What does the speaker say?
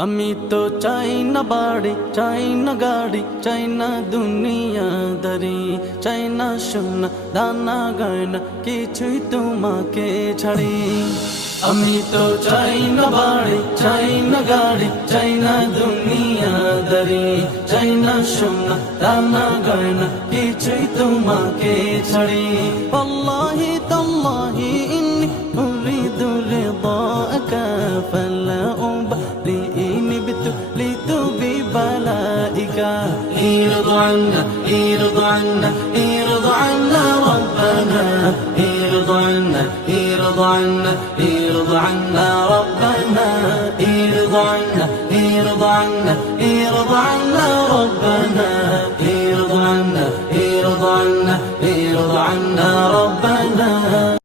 আমি তো চাই না বাড়ি, চাই না গাড়ি, চাই না দুনিয়াদারি, চাই না সোনা দানা গয়না, কিছুই তোমাকে ছাড়ি। আমি তো চাই না বাড়ি, চাই না গাড়ি, চাই না দুনিয়াদারি, চাই না সোনা দানা গয়না, কিছুই তোমাকে ছাড়ি। ওয়াল্লাহি তাল্লাহি ইন্নী উরিদু রিদাকা ফালা ابتليت ببلائك. ارض عنا ارض عنا ارض عنا ربنا، ارض عنا ارض عنا ارض عنا ربنا، ارض عنا ارض عنا ارض عنا ربنا، ارض عنا ارض عنا ارض عنا ربنا.